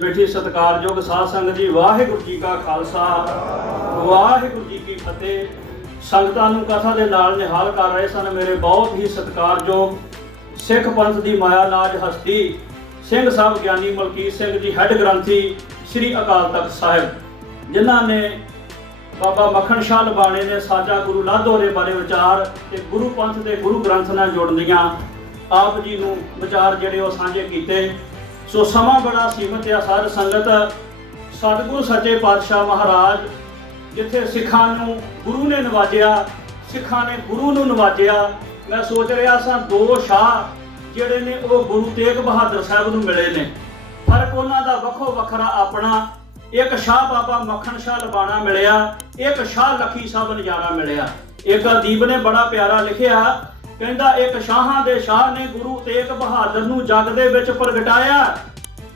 ਬੈਠੀ ਸਤਿਕਾਰਯੋਗ ਸਾਧ ਸੰਗਤ ਜੀ, ਵਾਹਿਗੁਰੂ ਜੀ ਕਾ ਖਾਲਸਾ, ਵਾਹਿਗੁਰੂ ਜੀ ਕੀ ਫਤਿਹ। ਸੰਗਤਾਂ ਨੂੰ ਕਥਾ ਦੇ ਨਾਲ ਨਿਹਾਲ ਕਰ ਰਹੇ ਸਨ ਮੇਰੇ ਬਹੁਤ ਹੀ ਸਤਿਕਾਰਯੋਗ ਸਿੱਖ ਪੰਥ ਦੀ ਮਾਇਆ ਨਾਜ ਹਸਤੀ, ਸਿੰਘ ਸਾਹਿਬ ਗਿਆਨੀ ਮਲਕੀਤ ਸਿੰਘ ਜੀ, ਹੈੱਡ ਗ੍ਰੰਥੀ ਸ੍ਰੀ ਅਕਾਲ ਤਖਤ ਸਾਹਿਬ, ਜਿਨ੍ਹਾਂ ਨੇ ਬਾਬਾ ਮੱਖਣ ਸ਼ਾਹ ਲਬਾਣੇ ਨੇ ਸਾਜਾ ਗੁਰੂ ਲਾਧੋਰੇ ਬਾਰੇ ਵਿਚਾਰ ਤੇ ਗੁਰੂ ਪੰਥ ਦੇ ਗੁਰੂ ਗ੍ਰੰਥ ਨਾਲ ਜੋੜਨੀਆਂ ਆਪ ਜੀ ਨੂੰ ਵਿਚਾਰ ਜਿਹੜੇ ਉਹ ਸਾਂਝੇ ਕੀਤੇ। ਸੋ ਸਮਾਂ ਬੜਾ ਸੀਮਤ ਆ ਸਾਧ ਸੰਗਤ। ਸਤਿਗੁਰੂ ਸੱਚੇ ਪਾਤਸ਼ਾਹ ਮਹਾਰਾਜ, ਜਿੱਥੇ ਸਿੱਖਾਂ ਨੂੰ ਗੁਰੂ ਨੇ ਨਵਾਜਿਆ, ਸਿੱਖਾਂ ਨੇ ਗੁਰੂ ਨੂੰ ਨਵਾਜਿਆ, ਮੈਂ ਸੋਚ ਰਿਹਾ ਸਾਂ ਦੋ ਸ਼ਾਹ ਜਿਹੜੇ ਨੇ ਉਹ ਗੁਰੂ ਤੇਗ ਬਹਾਦਰ ਸਾਹਿਬ ਨੂੰ ਮਿਲੇ ਨੇ। ਫ਼ਰਕ ਉਹਨਾਂ ਦਾ ਵੱਖੋ ਵੱਖਰਾ ਆਪਣਾ। ਇੱਕ ਸ਼ਾਹ ਬਾਬਾ ਮੱਖਣ ਸ਼ਾਹ ਲਬਾਣਾ ਮਿਲਿਆ, ਇੱਕ ਸ਼ਾਹ ਲੱਖੀ ਸਾਹਿਬ ਨਜ਼ਾਰਾ ਮਿਲਿਆ। ਇੱਕ ਅਦੀਬ ਨੇ ਬੜਾ ਪਿਆਰਾ ਲਿਖਿਆ ਕਹਿੰਦਾ ਇੱਕ ਸ਼ਾਹਾਂ ਦੇ ਸ਼ਾਹ ਨੇ ਗੁਰੂ ਤੇਗ ਬਹਾਦਰ ਨੂੰ ਜਗ ਦੇ ਵਿੱਚ ਪ੍ਰਗਟਾਇਆ।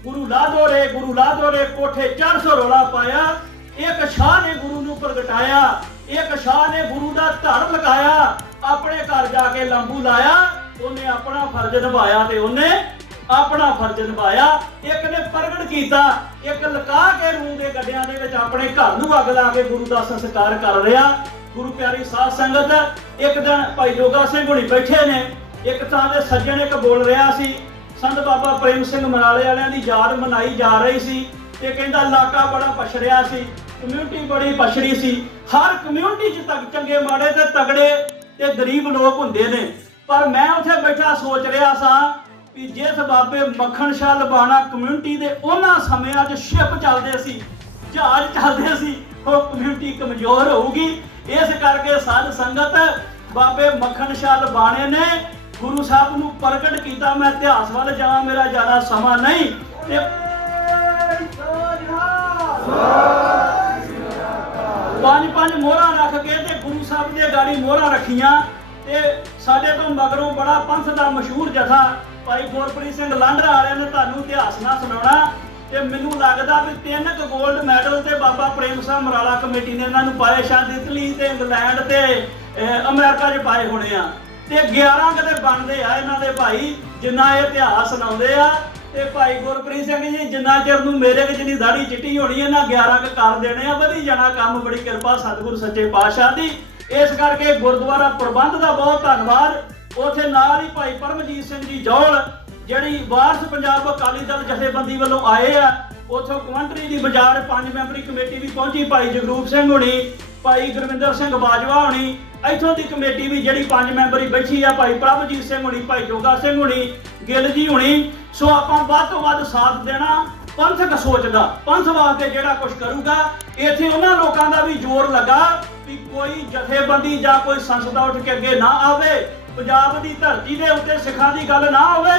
ਗੁਰੂ ਲਾਦੋਰੇ ਗੁਰੂ ਲਾਦੋਰੇ ਕੋਠੇ 400 ਰੋਲਾ ਪਾਇਆ। ਇੱਕ ਸ਼ਾਹ ਨੇ ਗੁਰੂ ਨੂੰ ਪ੍ਰਗਟਾਇਆ। ਇੱਕ ਸ਼ਾਹ ਨੇ ਗੁਰੂ ਦਾ ਧੜ ਲਗਾਇਆ। ਆਪਣੇ ਘਰ ਜਾ ਕੇ ਲੰਬੂ ਲਾਇਆ। ਉਹਨੇ ਆਪਣਾ ਫਰਜ਼ ਨਿਭਾਇਆ ਤੇ ਉਹਨੇ ਆਪਣਾ ਫਰਜ਼ ਨਿਭਾਇਆ। ਇੱਕ ਨੇ ਪ੍ਰਗਟ ਕੀਤਾ। ਇੱਕ ਲਕਾ ਕੇ ਰੂਹ ਦੇ ਗੱਡਿਆਂ ਦੇ ਵਿੱਚ ਆਪਣੇ ਘਰ ਨੂੰ ਅੱਗ ਲਾ ਕੇ ਗੁਰੂ ਦਾ ਸੰਸਕਾਰ ਕਰ ਰਿਹਾ। ਗੁਰੂ ਪਿਆਰੀ ਸਾਧ ਸੰਗਤ, ਇੱਕ ਦਿਨ ਭਾਈ ਜੋਗਾ ਸਿੰਘ ਹੁਣੀ ਬੈਠੇ ਨੇ, ਇੱਕ ਥਾਂ ਦੇ ਸੱਜਣ ਇੱਕ ਬੋਲ ਰਿਹਾ ਸੀ, ਸੰਤ ਬਾਬਾ ਪ੍ਰੇਮ ਸਿੰਘ ਮਨਾਲੇ ਵਾਲਿਆਂ ਦੀ ਯਾਦ ਮਨਾਈ ਜਾ ਰਹੀ ਸੀ, ਤੇ ਕਹਿੰਦਾ ਇਲਾਕਾ ਬੜਾ ਪਛੜਿਆ ਸੀ ਕਮਿਊਨਿਟੀ ਬੜੀ ਪਛੜੀ ਸੀ, ਹਰ ਕਮਿਊਨਿਟੀ 'ਚ ਤੱਕ ਚੰਗੇ ਮਾੜੇ ਤੇ ਤਗੜੇ ਤੇ ਗਰੀਬ ਲੋਕ ਹੁੰਦੇ ਨੇ। ਪਰ ਮੈਂ ਉੱਥੇ ਬੈਠਾ ਸੋਚ ਰਿਹਾ ਸਾਂ ਕਿ ਜਿਸ ਬਾਬੇ ਮੱਖਣ ਸ਼ਾਹ ਲਬਾਣਾ ਕਮਿਊਨਿਟੀ ਦੇ ਉਹਨਾਂ ਸਮਿਆਂ 'ਚ ਸ਼ਿਪ ਚੱਲਦੇ ਸੀ, ਜਹਾਜ਼ ਚੱਲਦੇ ਸੀ, ਉਹ ਕਮਿਊਨਿਟੀ ਕਮਜ਼ੋਰ ਹੋਊਗੀ ਇਸ ਕਰਕੇ ਸਾਧ ਸੰਗਤ ਬਾਬੇ ਮੱਖਣ ਸ਼ਾਲ ਬਾਣੇ ਨੇ, ਗੁਰੂ ਸਾਹਿਬ ਨੂੰ ਪ੍ਰਗਟ ਕੀਤਾ, ਮੈਂ ਇਤਿਹਾਸ ਵੱਲ ਜਾਵਾਂ, ਮੇਰਾ ਜ਼ਿਆਦਾ ਸਮਾਂ ਨਹੀਂ। ਤੇ ਪੰਜ ਪੰਜ ਮੋਹਰਾਂ ਰੱਖ ਕੇ ਤੇ ਗੁਰੂ ਸਾਹਿਬ ਦੇ ਗਾੜੀ ਮੋਹਰਾਂ ਰੱਖੀਆਂ। ਤੇ ਸਾਡੇ ਤੋਂ ਮਗਰੋਂ ਬੜਾ ਪੰਥ ਦਾ ਮਸ਼ਹੂਰ ਜਥਾ ਭਾਈ ਗੁਰਪ੍ਰੀਤ ਸਿੰਘ ਲਾਂਡਰਾ ਵਾਲਿਆਂ ਨੇ ਤੁਹਾਨੂੰ ਇਤਿਹਾਸ ਨਾ ਸੁਣਾਉਣਾ। ਤੇ ਮੈਨੂੰ ਲੱਗਦਾ ਵੀ ਤਿੰਨ ਕੁ 골ਡ ਮੈਡਲ ਤੇ ਬਾਬਾ ਪ੍ਰੇਮ ਸਿੰਘ ਮਰਾਲਾ ਕਮੇਟੀ ਨੇ ਇਹਨਾਂ ਨੂੰ ਪਾਏ ਸ਼ਾਇਦ ਇਟਲੀ ਤੇ ਇੰਗਲੈਂਡ ਤੇ ਅਹ, ਅਮਰੀਕਾ 'ਚ ਪਾਏ ਹੋਣੇ ਆ। ਤੇ 11 ਕਦੇ ਬਣਦੇ ਆ ਇਹਨਾਂ ਦੇ ਭਾਈ ਜਿੰਨਾ ਇਹ ਇਤਿਹਾਸ ਸੁਣਾਉਂਦੇ ਆ। ਤੇ ਭਾਈ ਗੁਰਪ੍ਰੀਤ ਸਿੰਘ ਜੀ ਜਿੰਨਾ ਚਿਰ ਨੂੰ ਮੇਰੇ ਵਿੱਚ ਜਿਹੜੀ ਦਾੜੀ ਚਿੱਟੀ ਹੋਣੀ ਇਹਨਾਂ ਨਾ 11 ਕ ਕਰ ਦੇਣੇ ਆ। ਵਧੀ ਜਾਣਾ ਕੰਮ ਬੜੀ ਕਿਰਪਾ ਸਤਿਗੁਰੂ ਸੱਚੇ ਪਾਤਸ਼ਾਹ ਦੀ। ਇਸ ਕਰਕੇ ਗੁਰਦੁਆਰਾ ਪ੍ਰਬੰਧ ਦਾ ਬਹੁਤ ਧੰਨਵਾਦ। ਉਥੇ ਨਾਲ ਹੀ ਭਾਈ ਪਰਮਜੀਤ ਸਿੰਘ ਜੀ ਜੌਲ ਜਿਹੜੀ ਵਾਰਸ ਪੰਜਾਬ ਅਕਾਲੀ ਦਲ ਜਥੇਬੰਦੀ ਵੱਲੋਂ ਆਏ ਆ, ਉਥੋਂ ਕਮੰਟਰੀ ਦੀ ਬਾਜ਼ਾਰ ਪੰਜ ਮੈਂਬਰੀ ਕਮੇਟੀ ਵੀ ਪਹੁੰਚੀ, ਭਾਈ ਜਗਰੂਪ ਸਿੰਘ ਹੋਣੀ, ਭਾਈ ਗੁਰਵਿੰਦਰ ਸਿੰਘ ਬਾਜਵਾ ਹੋਣੀ, ਇੱਥੋਂ ਦੀ ਕਮੇਟੀ ਵੀ ਜਿਹੜੀ ਪੰਜ ਮੈਂਬਰੀ ਬੈਠੀ ਆ, ਭਾਈ ਪ੍ਰਭਜੀਤ ਸਿੰਘ ਹੋਣੀ, ਭਾਈ ਜੋਗਾ ਸਿੰਘ ਹੋਣੀ ਗਿੱਲ ਜੀ ਹੋਣੀ, ਸੋ ਆਪਾਂ ਵੱਧ ਤੋਂ ਵੱਧ ਸਾਥ ਦੇਣਾ ਪੰਥਕ ਸੋਚ ਦਾ, ਪੰਥ ਵਾਸਤੇ ਜਿਹੜਾ ਕੁਝ ਕਰੂਗਾ, ਇੱਥੇ ਉਹਨਾਂ ਲੋਕਾਂ ਦਾ ਵੀ ਜ਼ੋਰ ਲੱਗਾ ਵੀ ਕੋਈ ਜਥੇਬੰਦੀ ਜਾਂ ਕੋਈ ਸੰਸਥਾ ਉੱਠ ਕੇ ਅੱਗੇ ਨਾ ਆਵੇ, ਪੰਜਾਬ ਦੀ ਧਰਤੀ ਦੇ ਉੱਤੇ ਸਿੱਖਾਂ ਦੀ ਗੱਲ ਨਾ ਹੋਵੇ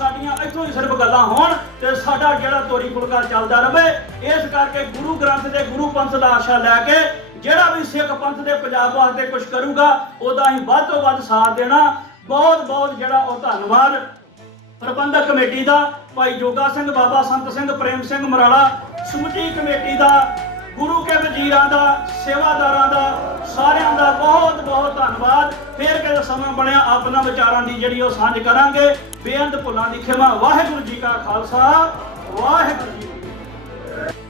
ਸਾਡੀਆਂ ਇੱਥੋਂ ਹੀ ਸਿਰਫ ਗੱਲਾਂ ਹੋਣ ਤੇ ਸਾਡਾ ਜਿਹੜਾ ਤੋਰੀ ਫੁਲਕਾ ਚੱਲਦਾ ਰਹੇ ਇਸ ਕਰਕੇ ਗੁਰੂ ਗ੍ਰੰਥ ਦੇ ਗੁਰੂ ਪੰਥ ਦਾ ਆਸ਼ਾ ਲੈ ਕੇ ਜਿਹੜਾ ਵੀ ਸਿੱਖ ਪੰਥ ਦੇ ਪੰਜਾਬ ਵਾਸਤੇ ਕੁਝ ਕਰੂਗਾ, ਉਹਦਾ ਹੀ ਵੱਧ ਤੋਂ ਵੱਧ ਸਾਥ ਦੇਣਾ। ਬਹੁਤ ਬਹੁਤ ਜਿਹੜਾ ਉਹ ਧੰਨਵਾਦ। ਪ੍ਰਬੰਧਕ ਕਮੇਟੀ ਦਾ, ਭਾਈ ਜੋਗਾ ਸਿੰਘ, ਬਾਬਾ ਸੰਤ ਸਿੰਘ, ਪ੍ਰੇਮ ਸਿੰਘ ਮਰਾਲਾ, ਸਮੁੱਚੀ ਕਮੇਟੀ ਦਾ, ਗੁਰੂ ਕੇ ਵਜ਼ੀਰਾਂ ਦਾ, ਸੇਵਾਦਾਰਾਂ ਦਾ ਸਾਰਿਆਂ ਬਹੁਤ ਬਹੁਤ ਧੰਨਵਾਦ। ਫੇਰ ਕਿਤੇ ਸਮਾਂ ਬਣਿਆ ਆਪਣਾ ਵਿਚਾਰਾਂ ਦੀ ਜਿਹੜੀ ਉਹ ਸਾਂਝ ਕਰਾਂਗੇ। ਬੇਅੰਤ ਭੁੱਲਾਂ ਦੀ ਖਿਮਾ। ਵਾਹਿਗੁਰੂ ਜੀ ਕਾ ਖਾਲਸਾ। ਵਾਹਿਗੁਰੂ ਜੀ